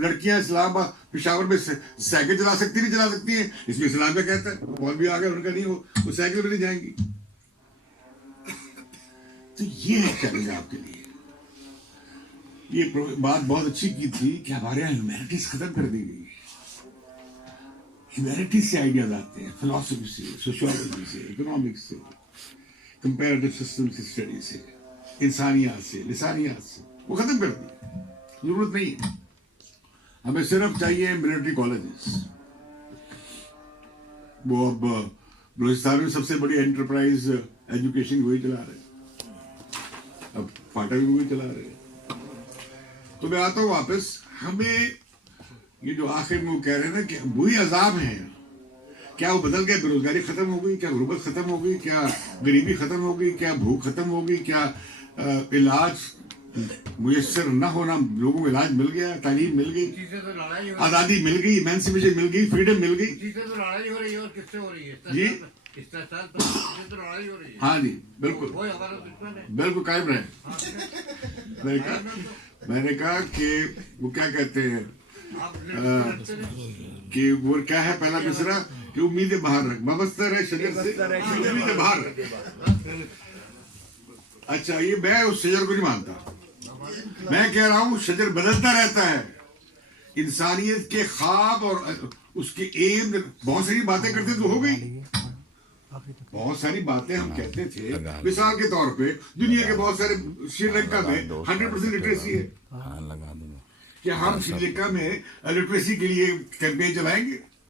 لڑکیاں اسلام پشاور میں سائیکل چلا سکتی نہیں چلا سکتی ہیں، اس میں اسلام کا کہتا ہے، مولوی آ گئے ان کا نہیں ہو، وہ سائیکل پہ نہیں جائیں گی. تو یہ ہے چیلنج آپ کے لیے. یہ بات بہت اچھی کی تھی کہ ہمارے یہاں ہیومینٹیز ختم کر دی گئی. ہیومینٹیز سے آئیڈیاز آتے ہیں، فلاسفی سے، سوشیولوجی سے، اکنامکس سے، کمپیریٹو سسٹم کی اسٹڈی سے، انسانیات سے، لسانیات سے، وہ ختم کر دی. ضرورت نہیں ہے. ہمیں صرف چاہیے ملٹری کالجز. وہ اب بلوچستان میں سب سے بڑی انٹرپرائز ایجوکیشن وہی چلا رہے ہیں، اب فاٹا بھی وہی چلا رہے ہیں. تو میں آتا ہوں واپس. ہمیں یہ جو آخر میں وہ کہہ رہے ہیں نا کہ وہی عذاب ہیں، کیا وہ بدل گئے؟ بے روزگاری ختم ہو گئی؟ کیا غربت ختم ہو گئی؟ کیا غریبی ختم ہو گئی؟ کیا بھوک ختم ہو گئی؟ کیا علاج میسر نہ ہونا، لوگوں کو علاج مل گیا، تعلیم مل گئی، آزادی مل گئی، ایمانسیپیشن مل گئی، فریڈم مل گئی؟ اسی سے تو لڑائی ہو رہی ہے. اور کس سے ہو رہی ہے؟ جی استحصال تو لڑائی ہو رہی ہے. ہاں جی بالکل وہی ہمارا دشمن ہے. بالکل قائم رہے. میں نے کہا کہ وہ کیا کہتے ہیں کہ وہ کیا ہے پہلا مصرع کہ امیدیں باہر رکھ، مبستر ہے شجر سے امیدیں باہر رکھ. اچھا یہ میں اس شجر کو نہیں مانتا. میں کہہ رہا ہوں شجر بدلتا رہتا ہے. انسانیت کے خواب اور اس کے ایم، بہت ساری باتیں کرتے تو ہو گئی. بہت ساری باتیں ہم کہتے تھے. مثال کے طور پہ دنیا کے بہت سارے، سری لنکا میں 100% لٹریسی ہے. کہ ہم سری لنکا میں لٹریسی کے لیے کیمپین چلائیں گے.